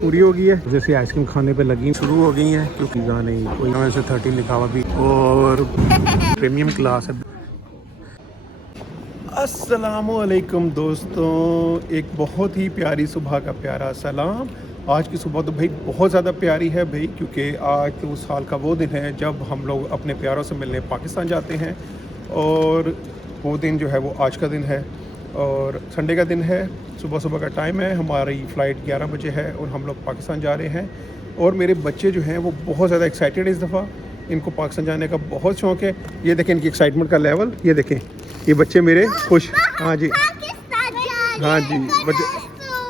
पूरी हो गई है, जैसे आइसक्रीम खाने पे लगी शुरू हो गई है, क्योंकि नहीं कोई से 13 लिखा हुआ भी और प्रीमियम क्लास है। अस्सलामुअलैकुम दोस्तों, एक बहुत ही प्यारी सुबह का प्यारा सलाम। आज की सुबह तो भाई बहुत ज़्यादा प्यारी है भाई, क्योंकि आज तो उस साल का वो दिन है जब हम लोग अपने प्यारों से मिलने पाकिस्तान जाते हैं। और वो दिन जो है वो आज का दिन है और संडे का दिन है। सुबह सुबह का टाइम है, हमारी फ़्लाइट 11 बजे है और हम लोग पाकिस्तान जा रहे हैं। और मेरे बच्चे जो हैं वो बहुत ज़्यादा एक्साइटेड है इस दफ़ा, इनको पाकिस्तान जाने का बहुत शौक़ है। ये देखें इनकी एक्साइटमेंट का लेवल, ये देखें ये बच्चे मेरे खुश। हाँ जी, हाँ जी बच्चे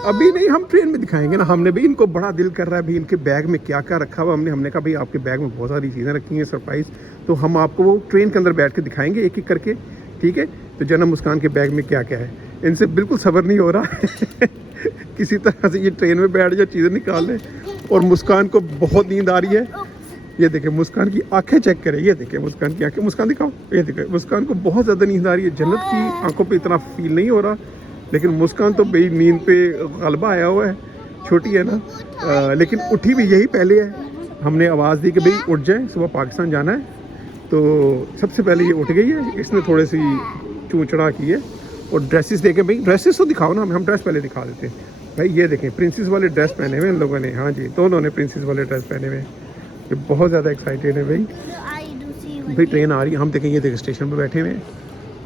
अभी नहीं, हम ट्रेन में दिखाएंगे ना। हमने भी इनको बड़ा दिल कर रहा है भाई, इनके बैग में क्या क्या रखा हुआ। हमने कहा भाई आपके बैग में बहुत सारी चीज़ें रखी हैं सरप्राइज़, तो हम आपको वो ट्रेन के अंदर बैठ के दिखाएंगे एक एक करके, ठीक है। तो जन्नत मुस्कान के बैग में क्या क्या है, इनसे बिल्कुल सब्र नहीं हो रहा है किसी तरह से ये ट्रेन में बैठ जाए, चीज़ें निकाल लें। और मुस्कान को बहुत नींद आ रही है। ये देखें मुस्कान की आंखें चेक करें, ये देखें मुस्कान की आंखें, मुस्कान दिखाओ, ये देखें मुस्कान को बहुत ज़्यादा नींद आ रही है। जन्नत की आंखों पे इतना फील नहीं हो रहा, लेकिन मुस्कान तो भाई नींद पे गलबा आया हुआ है, छोटी है ना। लेकिन उठी भी यही पहले है। हमने आवाज़ दी कि भाई उठ जाए, सुबह पाकिस्तान जाना है, तो सबसे पहले ये उठ गई है। इसने थोड़ी सी चूँचड़ा की है। और ड्रेसेस देखें भाई, ड्रेसेस तो दिखाओ ना, हम ड्रेस पहले दिखा देते हैं भाई। ये देखें प्रिंसेस वाले ड्रेस पहने हुए इन लोगों ने, हाँ जी दोनों ने प्रिंसेस वाले ड्रेस पहने हुए। ये बहुत ज़्यादा एक्साइटेड है भाई ट्रेन आ रही है। हम देखें ये देखें स्टेशन पर बैठे हुए हैं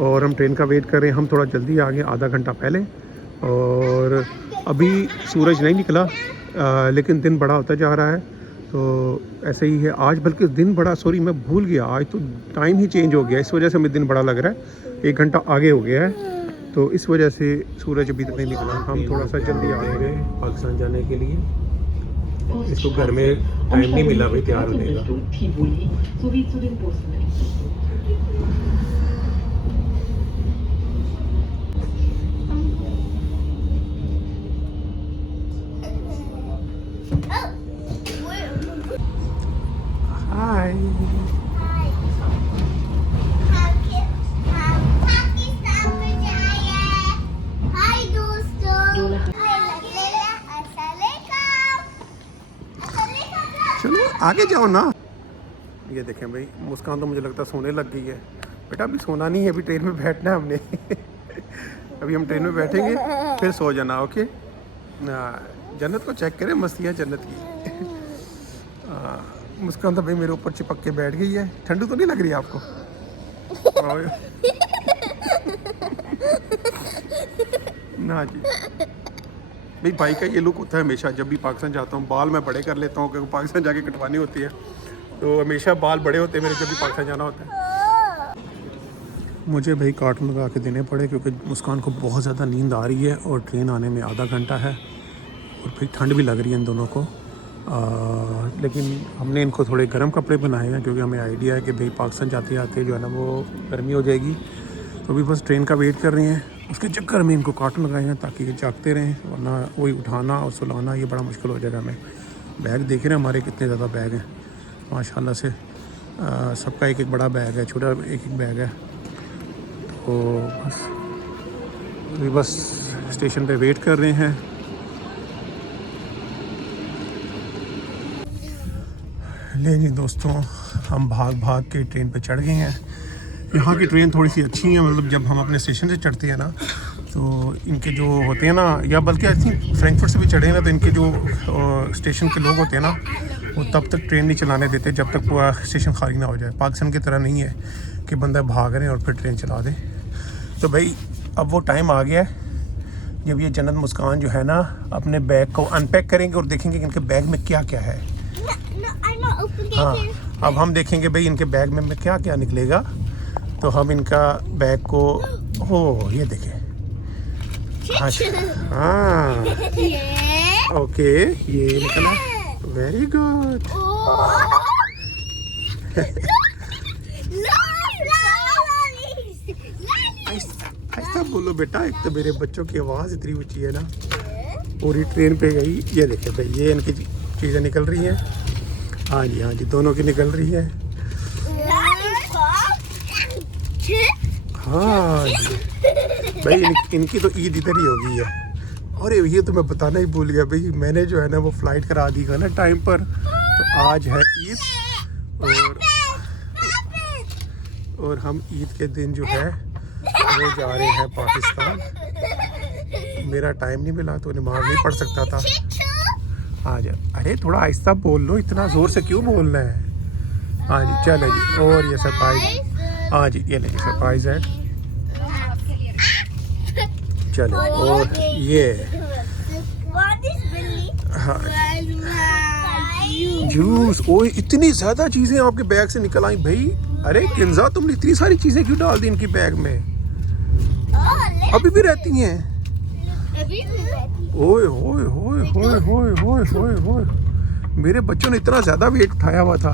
और हम ट्रेन का वेट कर रहे हैं। हम थोड़ा जल्दी आ गए, आधा घंटा पहले, और अभी सूरज नहीं निकला, लेकिन दिन बड़ा होता जा रहा है। तो ऐसे ही है आज, बल्कि दिन बड़ा, सॉरी मैं भूल गया, आज तो टाइम ही चेंज हो गया, इस वजह से हमें दिन बड़ा लग रहा है, 1 घंटा आगे हो गया है। तो इस वजह से सूरज अभी तक नहीं निकला। हम थोड़ा सा जल्दी आ गए पाकिस्तान जाने के लिए। इसको घर में टाइम नहीं मिला भाई तैयार होने का। हाय चलो आगे जाओ ना। ये देखें भाई मुस्कान तो मुझे लगता है सोने लग गई है। बेटा अभी सोना नहीं है, अभी ट्रेन में बैठना है हमने अभी हम ट्रेन में बैठेंगे फिर सो जाना, ओके ना। जन्नत को चेक करें, मस्ती है जन्नत की मुस्कान तो भाई मेरे ऊपर चिपक के बैठ गई है। ठंडू तो नहीं लग रही है आपको ना जी भाई का ये लुक होता है हमेशा। जब भी पाकिस्तान जाता हूँ बाल मैं बड़े कर लेता हूँ, क्योंकि पाकिस्तान जाके कटवानी होती है, तो हमेशा बाल बड़े होते हैं मेरे जब भी पाकिस्तान जाना होता है। मुझे भाई कार्टून लगा के देने पड़े, क्योंकि मुस्कान को बहुत ज़्यादा नींद आ रही है और ट्रेन आने में आधा घंटा है और भाई ठंड भी लग रही है इन दोनों को। लेकिन हमने इनको थोड़े गर्म कपड़े बनाए हैं, क्योंकि हमें आइडिया है कि भाई पाकिस्तान जाते जाते जो है ना वो गर्मी हो जाएगी। तो अभी बस ट्रेन का वेट कर रहे हैं, उसके चक्कर में इनको कार्टून लगाए हैं ताकि ये जागते रहें, वरना वही उठाना और सुलाना ये बड़ा मुश्किल हो जाएगा हमें। बैग देख रहे हैं हमारे कितने ज़्यादा बैग हैं माशाल्लाह से। सबका एक एक बड़ा बैग है, छोटा एक एक बैग है। तो बस स्टेशन पे वेट कर रहे हैं। ले जी दोस्तों, हम भाग भाग के ट्रेन पे चढ़ गए हैं। यहाँ की ट्रेन थोड़ी सी अच्छी है, मतलब जब हम अपने स्टेशन से चढ़ते हैं ना, तो इनके जो होते हैं ना, या बल्कि आई थिंक फ्रैंकफर्ट से भी चढ़े हैं ना, तो इनके जो स्टेशन के लोग होते हैं ना, वो तब तक ट्रेन नहीं चलाने देते जब तक पूरा स्टेशन खाली ना हो जाए। पाकिस्तान की तरह नहीं है कि बंदा भाग रहे हैं और फिर ट्रेन चला दे। तो भाई अब वो टाइम आ गया है जब ये जन्नत मुस्कान जो है ना अपने बैग को अनपैक करेंगे और देखेंगे कि इनके बैग में क्या क्या है। हाँ, अब हम देखेंगे भाई इनके बैग में क्या क्या निकलेगा। तो हम इनका बैग को, हो ये देखें, हाँ ओके ये निकला, वेरी गुड ऐसा बोलो बेटा, एक तो मेरे बच्चों की आवाज़ इतनी ऊंची है ना, पूरी ट्रेन पे गई। ये देखे भाई ये इनकी चीज़ें निकल रही हैं। हाँ जी हाँ जी दोनों की निकल रही है। हाँ भाई इनकी तो ईद इधर ही हो गई है। और ये तो मैं बताना ही भूल गया भाई, मैंने जो है ना वो फ़्लाइट करा दी है ना टाइम पर। तो आज है ईद और हम ईद के दिन जो है वो जा रहे हैं पाकिस्तान। मेरा टाइम नहीं मिला तो नमाज नहीं पढ़ सकता था आज। अरे थोड़ा आहिस्ता बोल लो, इतना ज़ोर से क्यों बोलना है। हाँ जी चले जी। और ये सरप्राइज, हाँ जी ये लीजिए सरप्राइज़ है। चलो और ये हाँ जूस। ओए इतनी ज़्यादा चीज़ें आपके बैग से निकल आई भाई। अरे किंजा तुमने इतनी सारी चीज़ें क्यों डाल दी इनकी बैग में? अभी भी रहती हैं? ओए होए होए होए होए होए होए होए, मेरे बच्चों ने इतना ज़्यादा वेट उठाया हुआ था।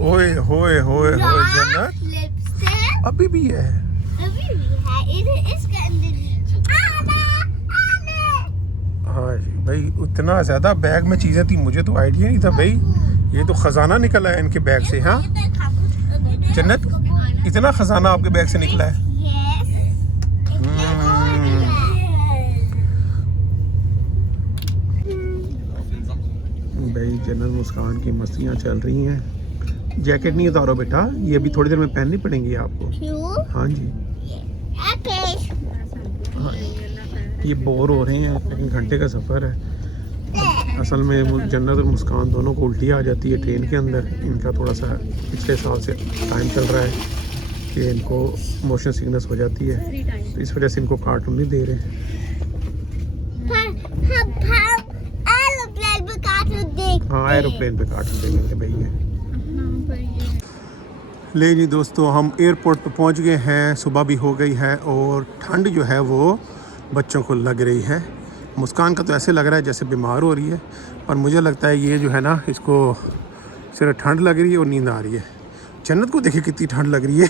ओए होए होए होए जन्नत अभी भी है। हाँ जी भाई, उतना ज़्यादा बैग में चीज़ें थी, मुझे तो आइडिया नहीं था भाई। ये तो ख़जाना निकला है इनके बैग से। हाँ जन्नत, इतना ख़जाना आपके बैग से निकला है? भाई जन्नत मुस्कान की मस्तियाँ चल रही हैं। जैकेट नहीं उतारो बेटा, ये अभी थोड़ी देर में पहननी पड़ेंगी आपको। हाँ जी हाँ, ये बोर हो रहे हैं लेकिन घंटे का सफ़र है। असल में जन्नत और मुस्कान दोनों को उल्टी आ जाती है ट्रेन के अंदर। इनका थोड़ा सा पिछले साल से टाइम चल रहा है कि इनको मोशन सिकनेस हो जाती है, तो इस वजह से इनको कार्टून नहीं दे रहे। हाँ एरोप्लेन पे कार्टून देंगे भैया। ले जी दोस्तों, हम एयरपोर्ट पे पहुंच गए हैं। सुबह भी हो गई है और ठंड जो है वो बच्चों को लग रही है। मुस्कान का तो ऐसे लग रहा है जैसे बीमार हो रही है, और मुझे लगता है ये जो है ना इसको सिर्फ ठंड लग रही है और नींद आ रही है। जन्नत को देखिए कितनी ठंड लग रही है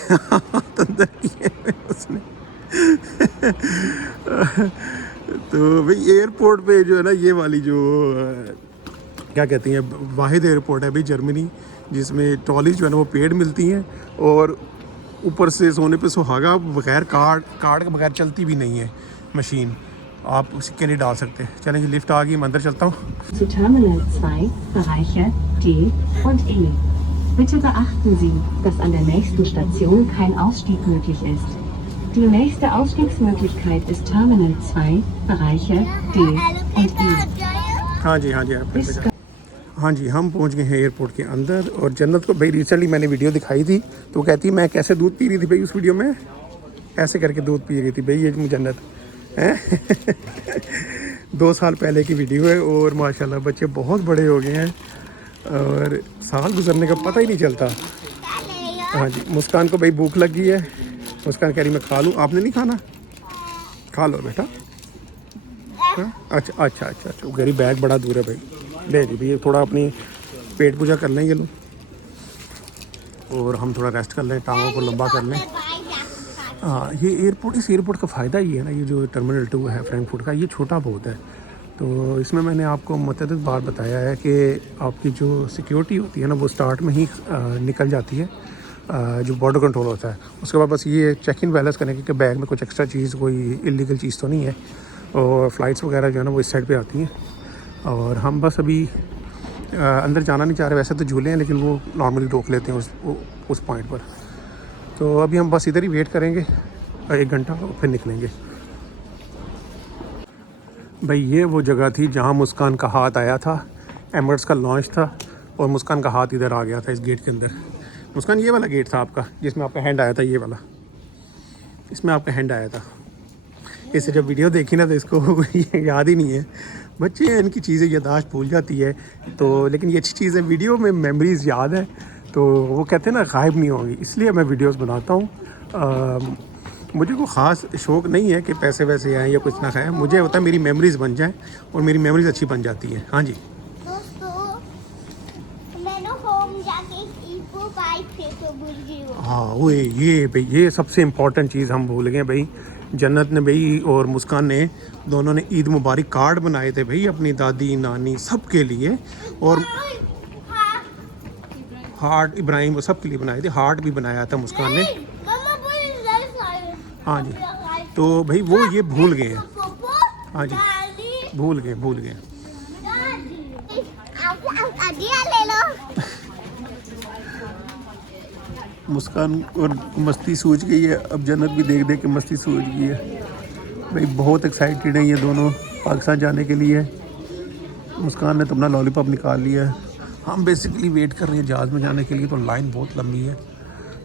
अंदर की है उसने तो भाई एयरपोर्ट पे जो है ना ये वाली जो क्या कहती हैं वाहिद एयरपोर्ट है भाई जर्मनी, जिसमें ट्रॉलीज जो है ना वो पेड मिलती हैं और ऊपर से सोने पे सुहागा। बगैर कार्ड के बगैर चलती भी नहीं है मशीन, आप सिक्के नहीं डाल सकते। चलें जी लिफ्ट आ गई, मैं अंदर चलता हूँ। Zu Terminal 2, Bereiche D und E. Bitte beachten Sie, dass an der nächsten Station kein Ausstieg möglich ist. Die nächste Ausstiegsmöglichkeit ist Terminal 2, Bereiche D und E. हाँ जी हाँ जी, हम पहुंच गए हैं एयरपोर्ट के अंदर। और जन्नत को भाई रिसेंटली मैंने वीडियो दिखाई थी तो कहती मैं कैसे दूध पी रही थी भाई उस वीडियो में, ऐसे करके दूध पी रही थी भाई ये जन्नत है 2 साल पहले की वीडियो है और माशाल्लाह बच्चे बहुत बड़े हो गए हैं और साल गुजरने का पता ही नहीं चलता। हाँ जी, मुस्कान को भाई भूख लग गई है। मुस्कान कह रही मैं खा लूँ, आपने नहीं खाना? खा लो बेटा। हाँ? अच्छा वो कह रही बैग बड़ा दूर है भाई। ले जी भैया थोड़ा अपनी पेट पूजा कर लें ये लोग, और हम थोड़ा रेस्ट कर लें, टांगों को लंबा कर लें। हाँ ये एयरपोर्ट, इस एयरपोर्ट का फ़ायदा ये है ना, ये जो टर्मिनल 2 है फ्रैंकफर्ट का, ये छोटा बहुत है। तो इसमें मैंने आपको मुतअद्दिद बार बताया है कि आपकी जो सिक्योरिटी होती है ना वो स्टार्ट में ही निकल जाती है, जो बॉर्डर कंट्रोल होता है। उसके बाद बस ये चेक इन बैलेंस करने कि बैग में कुछ एक्स्ट्रा चीज़, कोई इलीगल चीज़ तो नहीं है। और फ़्लाइट्स वगैरह जो है ना वो इस साइड पे आती हैं। और हम बस अभी अंदर जाना नहीं चाह रहे, वैसे तो झूले हैं लेकिन वो नॉर्मली रोक लेते हैं उस पॉइंट पर। तो अभी हम बस इधर ही वेट करेंगे 1 घंटा और फिर निकलेंगे। भाई ये वो जगह थी जहाँ मुस्कान का हाथ आया था, एमिरेट्स का लॉन्च था और मुस्कान का हाथ इधर आ गया था इस गेट के अंदर। मुस्कान ये वाला गेट था आपका जिसमें आपका हैंड आया था, ये वाला, इसमें आपका हैंड आया था। इससे जब वीडियो देखी ना तो इसको याद ही नहीं है। बच्चे हैं, इनकी चीज़ें याददाश्त भूल जाती है तो, लेकिन ये अच्छी चीज़ है, वीडियो में मेमोरीज़ याद है तो वो कहते हैं ना गायब नहीं होंगी, इसलिए मैं वीडियोस बनाता हूँ। मुझे कोई ख़ास शौक़ नहीं है कि पैसे वैसे आएँ या कुछ ना खाएँ, मुझे होता है मेरी मेमोरीज़ बन जाएँ और मेरी मेमोरीज़ अच्छी बन जाती हैं। हाँ जी हाँ वो ये भाई ये सबसे इम्पोर्टेंट चीज़ हम भूल गए भाई। जन्नत ने भाई और मुस्कान ने दोनों ने ईद मुबारक कार्ड बनाए थे भाई अपनी दादी नानी सब के लिए, और हार्ट इब्राहिम वो सब के लिए बनाए थे। हार्ट भी बनाया था मुस्कान ने। हाँ जी, तो भाई वो ये भूल गए हैं। हाँ जी, दादी भूल गए दादी आप आदिया ले लो। मुस्कान और मस्ती सूझ गई है, अब जन्नत भी देख देख के मस्ती सूझ गई है भाई। बहुत एक्साइटेड है ये दोनों पाकिस्तान जाने के लिए। मुस्कान ने तो अपना लॉलीपॉप निकाल लिया है। हम बेसिकली वेट कर रहे हैं जहाज़ में जाने के लिए, तो लाइन बहुत लंबी है,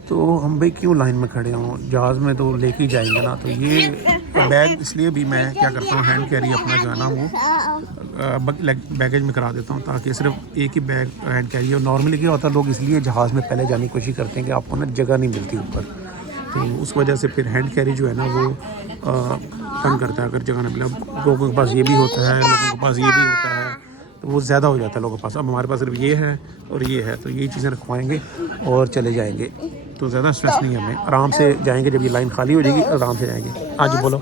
तो हम भाई क्यों लाइन में खड़े हों, जहाज़ में तो लेके ही जाएंगे ना। तो ये बैग इसलिए भी मैं क्या करता हूँ, हैंड कैरी अपना जो है ना वो बैगेज में करा देता हूँ, ताकि सिर्फ एक ही बैग हैंड कैरी हो। नॉर्मली क्या होता है, लोग इसलिए जहाज़ में पहले जाने की कोशिश करते हैं कि आपको ना जगह नहीं मिलती ऊपर, तो उस वजह से फिर हैंड कैरी जो है ना वो तंग करता है अगर जगह नहीं मिले। अब लोगों के पास ये भी होता है, लोगों के पास ये भी होता है, तो वो ज़्यादा हो जाता है लोगों के पास। अब हमारे पास सिर्फ ये है और ये है, तो यही चीज़ें रखवाएंगे और चले जाएंगे, तो ज़्यादा स्ट्रेस नहीं है हमें। आराम से जाएंगे, जब ये लाइन खाली हो जाएगी आराम से जाएंगे। आज बोलो।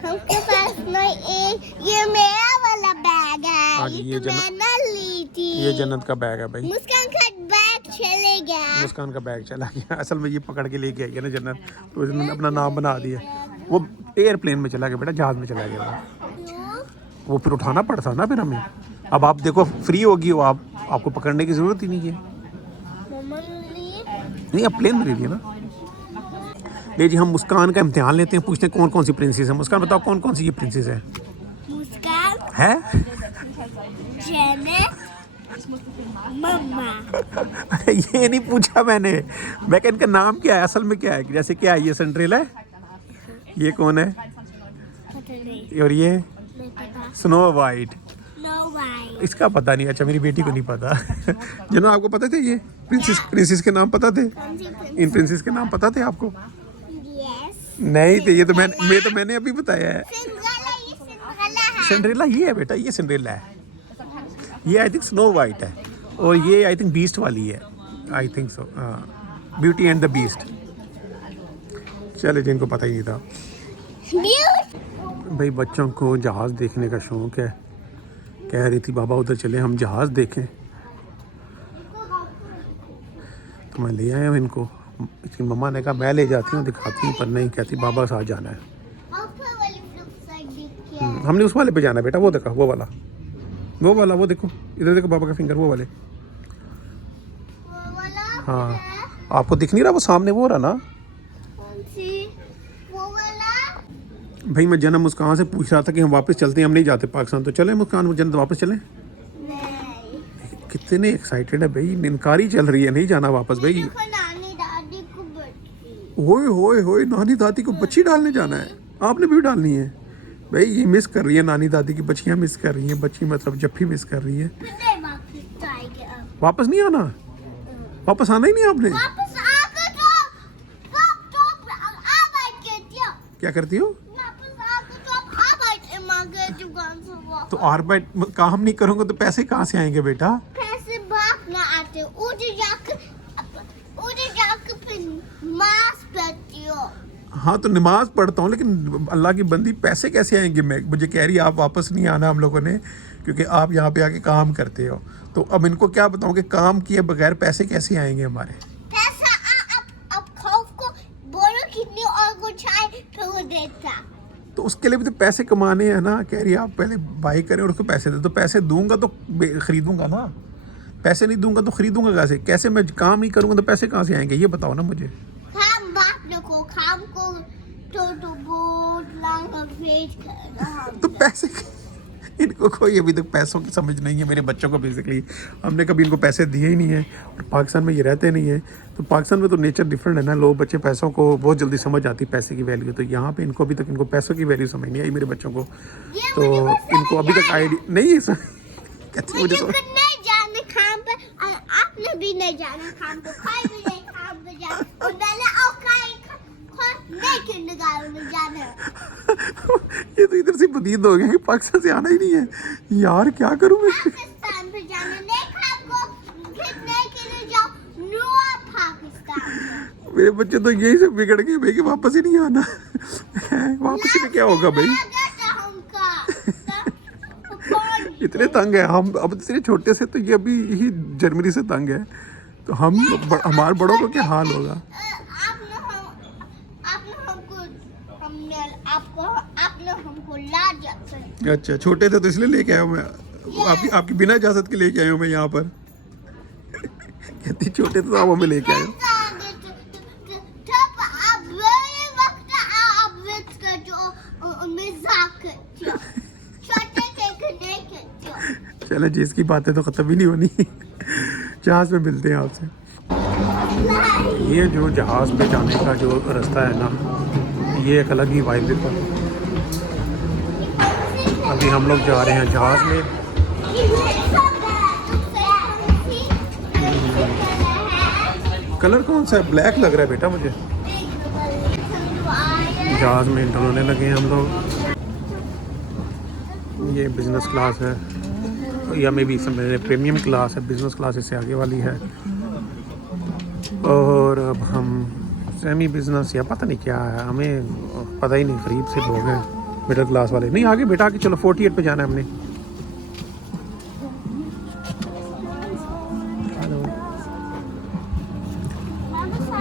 हमके पास नहीं, ये मेरा वाला बैग है। आज ये तो मैंने ली थी। ये जन्नत का बैग है भाई। मुस्कान का बैग चले गया। मुस्कान का बैग चला गया। असल में ये पकड़ के लेके आई है ना जन्नत, तो इसने अपना नाम बना दिया। वो एयरप्लेन में चला गया बेटा, जहाज़ में चला गया वो फिर उठाना पड़ता ना फिर हमें। अब आप देखो फ्री होगी वो, आपको पकड़ने की ज़रूरत ही नहीं है। नहीं, अब प्लेन में ले लिया ना। ले जी, हम मुस्कान का इम्तिहान लेते हैं, पूछते हैं कौन कौन सी प्रिंसेस है। मुस्कान बताओ कौन कौन सी ये प्रिंसेस है? मुस्कान है मम्मा। अरे ये नहीं पूछा मैंने, मैं इनका नाम क्या है, असल में क्या है। जैसे क्या है, ये सिंड्रेला है, ये कौन है, और ये स्नो वाइट। इसका पता नहीं। अच्छा, मेरी बेटी को नहीं पता। जनो आपको पता थे ये प्रिंसेस के नाम पता थे? इन प्रिंसेस के नाम पता थे आपको? नहीं थे, ये तो मैंने अभी बताया है। सिंड्रेला ये है बेटा, ये सिंड्रेला है। ये आई थिंक स्नो वाइट है, और ये आई थिंक बीस्ट वाली है, I think so, beauty and the beast. चले, जिनको पता ही नहीं था भाई। बच्चों को जहाज़ देखने का शौक है, कह रही थी बाबा उधर चले हम जहाज़ देखें, तो मैं ले आया हूँ इनको। इसकी मम्मा ने कहा मैं ले जाती हूँ दिखाती हूँ, पर नहीं, कहती बाबा साथ जाना है। हमने उस वाले पे जाना है बेटा, वो देखा, वो वाला वो देखो, इधर देखो बाबा का फिंगर, वो वाले। हाँ, आपको दिख नहीं रहा वो सामने वो रहा ना। भाई मैं जन्म मुस्कान से पूछ रहा था कि हम वापस चलते हैं, हम नहीं जाते पाकिस्तान, तो चले मुस्कान जन्म वापस चलें। कितने एक्साइटेड है भाई, इनकारी चल रही है, नहीं जाना वापस भाई। नानी दादी को होए होए होए, नानी दादी को बच्ची डालने जाना है, आपने भी डालनी है भाई। ये मिस कर रही है, नानी दादी की बच्चियाँ मिस कर रही हैं, बच्ची मतलब जफ्फी मिस कर रही है। वापस नहीं आना, वापस आना ही नहीं आपने। क्या करती हो? तो आर्बाइट काम नहीं करूँगा तो पैसे कहाँ से आएंगे बेटा? पैसे बाप ना आते, उधर जाकर फिर नमाज पढ़ती हो। हाँ, तो नमाज पढ़ता हूँ, लेकिन अल्लाह की बंदी पैसे कैसे आएंगे? मैं मुझे कह रही है आप वापस नहीं आना हम लोगों ने, क्योंकि आप यहाँ पे आके काम करते हो। तो अब इनको क्या बताऊँ कि काम किए बगैर पैसे कैसे आएंगे हमारे? पैसा अब खौफ को बोलो कितनी और कुछ आए फिर वो देता। तो उसके लिए भी तो पैसे कमाने हैं ना। कह रही है आप पहले बाई करें और उसको पैसे दे। तो पैसे दूंगा तो खरीदूंगा ना, पैसे नहीं दूंगा तो खरीदूंगा कैसे? कैसे मैं काम नहीं करूंगा तो पैसे कहाँ से आएंगे, ये बताओ ना मुझे। खाम बाप को खाम को तो बहुत लंबा वेट कर रहा। तो पैसे इनको कोई अभी तक पैसों की समझ नहीं है मेरे बच्चों को। बेसिकली हमने कभी इनको पैसे दिए ही नहीं है, और पाकिस्तान में ये रहते नहीं है, तो पाकिस्तान में तो नेचर डिफरेंट है ना। लोग बच्चे पैसों को बहुत जल्दी समझ आती है, पैसे की वैल्यू। तो यहाँ पे इनको अभी तक इनको पैसों की वैल्यू समझ नहीं आई मेरे बच्चों को, तो इनको अभी तक आइडिया नहीं है। कहती मुझे नहीं जाने खाम पे, आपने भी नहीं जाना खाम पे, कोई भी नहीं खाम पे जाना, और मैंने नहीं किंडरगार्टन में जाना। ये तो इधर से बदीद हो गया कि पाकिस्तान से आना ही नहीं है यार, क्या करूं मैं? पाकिस्तान पे जाना नहीं, खाम को कितने के लिए जाओ नुआ पाकिस्तान। मेरे बच्चे तो यही से बिगड़ गए भाई कि वापस ही नहीं आना। वापस ही क्या होगा भाई? इतने तंग है हम अब, इतने छोटे से, तो ये अभी ही जर्मनी से तंग है, तो हमारे बड़ों को क्या हाल होगा? आपने हमको ला दिया। अच्छा, छोटे थे तो इसलिए लेके आया हूँ मैं, आपकी बिना इजाज़त के लेके आया हूँ मैं यहाँ पर। कहती छोटे थे तो आप हमें लेके आए हो। चलो जी, इसकी बातें तो ख़त्म ही नहीं होनी। जहाज़ में मिलते हैं आपसे। ये जो जहाज़ पे जाने का जो रास्ता है ना, ये एक अलग ही वाइब देता है। अभी हम लोग जा रहे हैं जहाज़ में। कलर कौन सा है? ब्लैक लग रहा है बेटा मुझे। जहाज़ में इंटर होने लगे हैं हम लोग। ये बिज़नेस क्लास है या मे बी समझ प्रीमियम क्लास है। बिज़नेस क्लास इससे आगे वाली है। और अब हम सेमी बिज़नेस या पता नहीं क्या है, हमें पता ही नहीं, करीब से लोग हैं मिडिल क्लास वाले। नहीं आगे बेटा, आगे चलो, 48 पे जाना है हमने।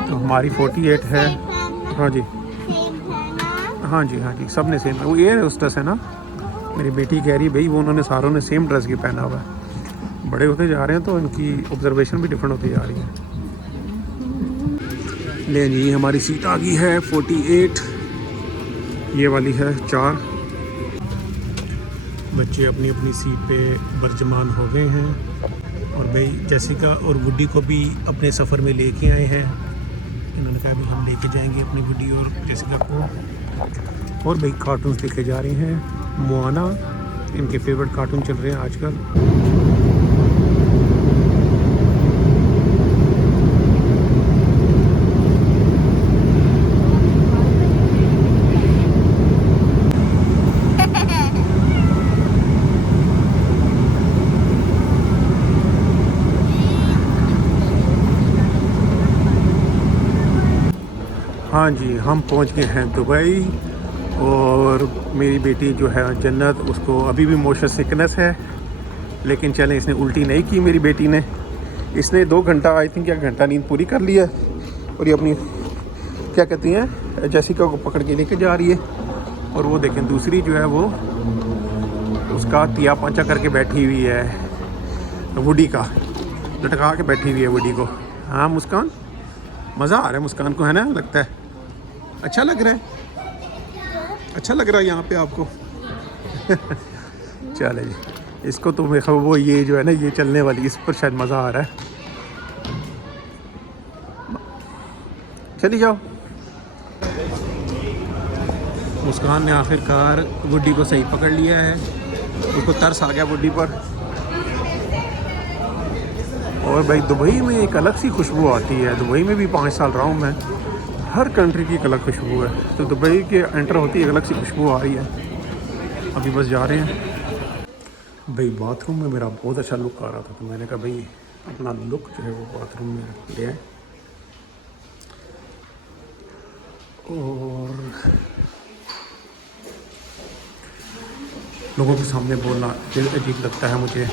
तो हमारी 48 है। हाँ जी, हाँ जी, हाँ जी, सब ने सेम है। वो एयर होस्टेस है ना, मेरी बेटी कह रही है भाई वो उन्होंने सारों ने सेम ड्रेस की पहना हुआ है। बड़े होते जा रहे हैं तो इनकी ऑब्जर्वेशन भी डिफरेंट होती जा रही है। ले जी, हमारी सीट आ गई है 48, ये वाली है 4। बच्चे अपनी अपनी सीट पे बरजमान हो गए हैं और भाई जेसिका और गुड्डी को भी अपने सफ़र में लेके आए हैं। इन्होंने कहा भी हम लेके जाएंगे अपनी गुड्डी और जेसिका को। और भाई कार्टून्स देखे जा रहे हैं। मोआना इनके फेवरेट कार्टून चल रहे हैं आजकल। हाँ जी, हम पहुंच गए हैं दुबई। और मेरी बेटी जो है जन्नत, उसको अभी भी मोशन सिकनेस है, लेकिन चलें, इसने उल्टी नहीं की मेरी बेटी ने। इसने 2 घंटा, आई थिंक 1 घंटा नींद पूरी कर ली है। और ये अपनी क्या कहती हैं जेसिका को पकड़ के लेके जा रही है। और वो देखें दूसरी जो है वो उसका तिया पांचा करके बैठी हुई है, वुडी का लटका के बैठी हुई है वुडी को। हाँ मुस्कान, मज़ा आ रहा है मुस्कान को, है ना? लगता है अच्छा लग रहा है, अच्छा लग रहा है यहाँ पे आपको। चले जी, इसको तो मैं वो ये जो है ना, ये चलने वाली, इस पर शायद मज़ा आ रहा है। चली जाओ। मुस्कान ने आखिरकार गुड्डी को सही पकड़ लिया है। उसको तरस आ गया गुड्डी पर। और भाई दुबई में एक अलग सी खुशबू आती है। दुबई में भी 5 साल रहा हूँ मैं। हर कंट्री की एक अलग खुशबू है। तो दुबई के एंटर होती है एक अलग सी खुशबू आ रही है। अभी बस जा रहे हैं। भाई बाथरूम में मेरा बहुत अच्छा लुक आ रहा था, तो मैंने कहा भाई अपना लुक जो है वो बाथरूम में ले आए। और लोगों के सामने बोलना अजीब लगता है मुझे।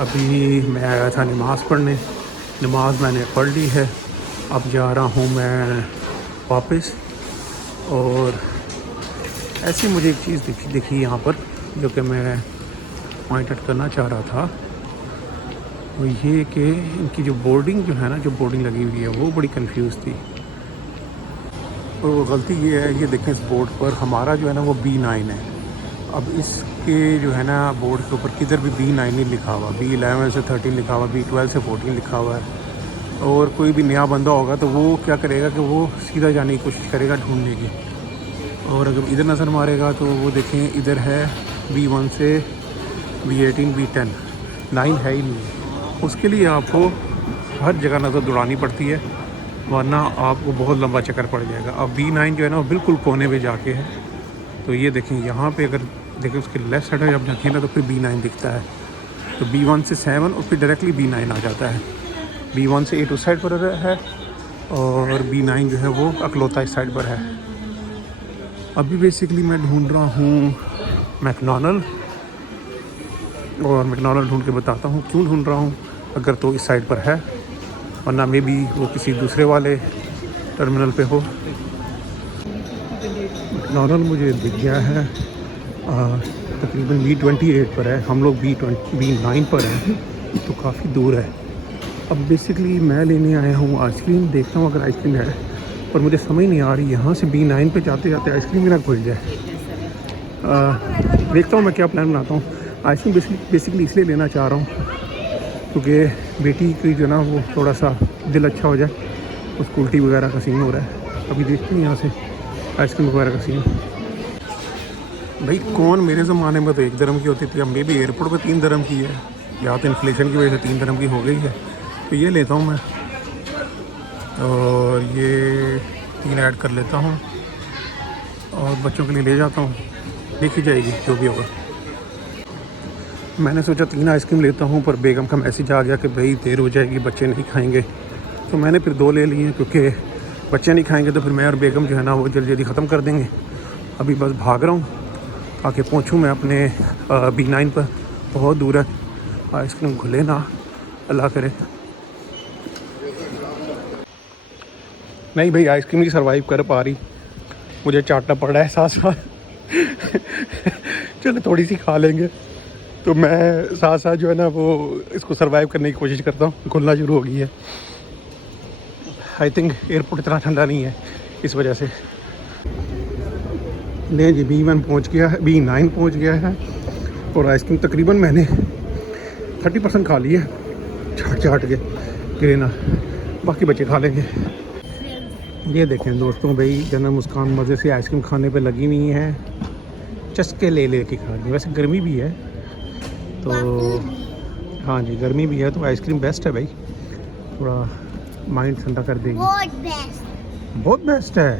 अभी मैं आया था नमाज़ पढ़ने, नमाज मैंने पढ़ ली है। अब जा रहा हूँ मैं वापस। और ऐसी मुझे एक चीज़ दिखी यहाँ पर, जो कि मैं पॉइंट आउट करना चाह रहा था। वो ये कि इनकी जो बोर्डिंग जो है ना, जो बोर्डिंग लगी हुई है वो बड़ी कंफ्यूज थी। और वो गलती ये है, ये देखें इस बोर्ड पर हमारा जो है ना वो B9 है। अब इसके जो है ना बोर्ड के ऊपर किधर भी B9 नहीं लिखा हुआ, B11 से 13 लिखा हुआ, B12 से 14 लिखा हुआ है। और कोई भी नया बंदा होगा तो वो क्या करेगा कि वो सीधा जाने की कोशिश करेगा ढूंढने की। और अगर इधर नज़र मारेगा तो वो देखें इधर है B1 से B18 B10, 9 है ही नहीं। उसके लिए आपको हर जगह नज़र दौड़ानी पड़ती है, वरना आपको बहुत लंबा चक्कर पड़ जाएगा। अब B9 जो है ना वो बिल्कुल कोने पे जाके है। तो ये देखें यहाँ पे, अगर देखें उसके लेफ़्ट साइड में जब देखें ना तो फिर B9 दिखता है। तो B1 से 7 और फिर डायरेक्टली B9 आ जाता है। B1 से 8 उस साइड पर है और B9 जो है वो अकलौता इस साइड पर है। अभी बेसिकली मैं ढूंढ रहा हूँ मैकडॉनल्ड, और मैकडॉनल्ड ढूंढ के बताता हूँ क्यों ढूंढ रहा हूँ। अगर तो इस साइड पर है, वरना मे बी वो किसी दूसरे वाले टर्मिनल पे हो। मैकडोनल्ड मुझे दिख गया है, तकरीबन B28 पर है, हम लोग B9 पर हैं, तो काफ़ी दूर है। अब बेसिकली मैं लेने आया हूँ आइसक्रीम, देखता हूँ अगर आइसक्रीम है, पर मुझे समझ नहीं आ रही यहाँ से B9 पे जाते जाते आइसक्रीम भी ना खुल जाए। देखता हूँ मैं क्या प्लान बनाता हूँ। आइसक्रीम बेसिकली इसलिए लेना चाह रहा हूँ क्योंकि बेटी की जो ना वो थोड़ा सा दिल अच्छा हो जाए, उसको उल्टी वगैरह का सीन हो रहा है। अभी देखते हैं यहाँ से आइसक्रीम वगैरह का सीन। भाई कौन, मेरे ज़माने में तो 1 dirham की होती थी, अब मे भी एयरपोर्ट पर 3 dirham की है, या तो इन्फ्लेशन की वजह से 3 dirham की हो गई है। तो ये लेता हूँ मैं, और ये 3 ऐड कर लेता हूँ और बच्चों के लिए ले जाता हूँ, देखी जाएगी जो भी होगा। मैंने सोचा 3 आइसक्रीम लेता हूँ, पर बेगम का मैसेज आ गया कि भाई देर हो जाएगी, बच्चे नहीं खाएंगे, तो मैंने फिर 2 ले लिए, क्योंकि बच्चे नहीं खाएंगे तो फिर मैं और बेगम जो है ना वो जल्दी जल्दी ख़त्म कर देंगे। अभी बस भाग रहा हूँ ताकि पहुँचूँ मैं अपने B9 पर, बहुत दूर है। आइसक्रीम खुले ना, अल्लाह करे। नहीं भाई आइसक्रीम नहीं सर्वाइव कर पा रही, मुझे चाटना पड़ रहा है साथ साथ। चलो थोड़ी सी खा लेंगे, तो मैं साथ साथ जो है ना वो इसको सर्वाइव करने की कोशिश करता हूँ। खुलना शुरू हो गई है, आई थिंक एयरपोर्ट इतना ठंडा नहीं है इस वजह से। नहीं जी B1 पहुँच गया है, B9 पहुँच गया है, और आइसक्रीम तकरीबन मैंने 30% खा ली है, चाट के गिरे ना, बाकी बच्चे खा लेंगे। ये देखें दोस्तों, भाई जन्नत मुस्कान मज़े से आइसक्रीम खाने पे लगी हुई है, चस्के ले के खा रही है। वैसे गर्मी भी है तो, हाँ जी गर्मी भी है तो आइसक्रीम बेस्ट है भाई, थोड़ा माइंड ठंडा कर देगी। बहुत बेस्ट है।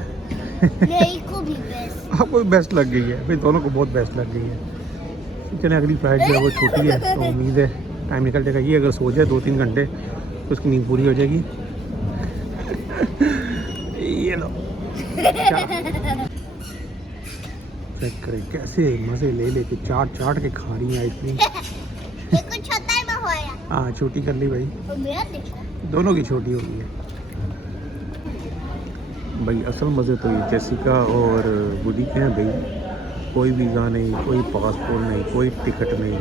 मेरे को भी बेस्ट, आपको बेस्ट लग गई है भाई, दोनों को बहुत बेस्ट लग गई है। चले अगली फ्लाइट जो है वो छोटी है, तो उम्मीद है टाइम निकल जाएगा। ये अगर सो जाए 2-3 घंटे तो उसकी नींद पूरी हो जाएगी। ये लो चेक करें कैसे मज़े ले के चाट के खा रही है आइसक्रीम। ये कुछ छोटा ही में होया, हाँ छोटी कर ली भाई, और मेरा देखो दोनों की छोटी हो गई है भाई। असल मज़े तो ये जेसिका और बुडी के हैं भाई, कोई वीज़ा नहीं, कोई पासपोर्ट नहीं, कोई टिकट नहीं,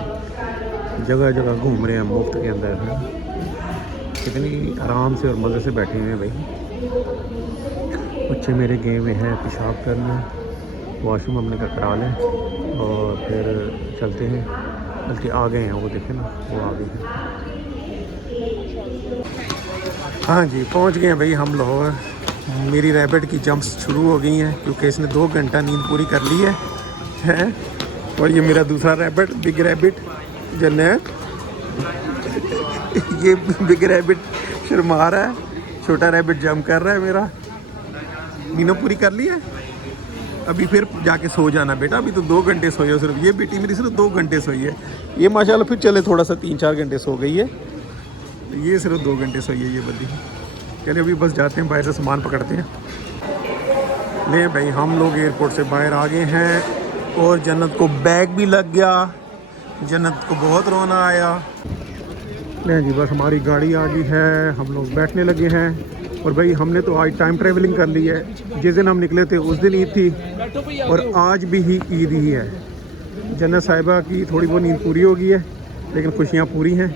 जगह जगह घूम रहे हैं मुफ्त के अंदर है। कितनी आराम से और मज़े से बैठे हुए हैं भाई। बच्चे मेरे गए हुए हैं पेशाब करने, वॉशरूम हमने का करा लें और फिर चलते हैं, बल्कि आ गए हैं वो, देखें ना वो आ गए हैं। हाँ जी पहुंच गए हैं भाई हम लाहौर। मेरी रैबिट की जंप्स शुरू हो गई हैं क्योंकि इसने 2 घंटा नींद पूरी कर ली है। और ये मेरा दूसरा रैबिट, बिग रैबिट जन्नत, ये बिग रैबिट शर्मा रहा है, छोटा रैबिट जंप कर रहा है मेरा। नींद पूरी कर ली है, अभी फिर जाके सो जाना बेटा, अभी तो 2 घंटे सोई हो सिर्फ। ये बेटी मेरी सिर्फ 2 घंटे सोई है, ये माशाल्लाह फिर चले थोड़ा सा 3-4 घंटे सो गई है, ये सिर्फ 2 घंटे सोई है ये बंदी। चलिए अभी बस जाते हैं, बाहर से सामान पकड़ते हैं। ले भाई हम लोग एयरपोर्ट से बाहर आ गए हैं और जन्नत को बैग भी लग गया, जन्नत को बहुत रोना आया। नहीं जी बस हमारी गाड़ी आ गई है, हम लोग बैठने लगे हैं। और भाई हमने तो आज टाइम ट्रेवलिंग कर ली है, जिस दिन हम निकले थे उस दिन ईद थी और आज भी ही ईद ही है। जन्नत साहिबा की थोड़ी बहुत नींद पूरी हो गई है, लेकिन खुशियाँ पूरी हैं।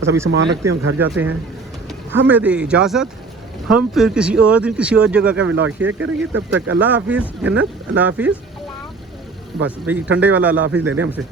बस अभी सामान रखते हैं, घर जाते हैं। हमें दे इजाज़त, हम फिर किसी और दिन किसी और जगह का व्लॉग शेयर करेंगे। तब तक अल्लाह हाफिज़ जन्नत, अल्लाह हाफिज़। बस भाई ठंडे वाला अल्लाह हाफिज़ ले लें हमसे।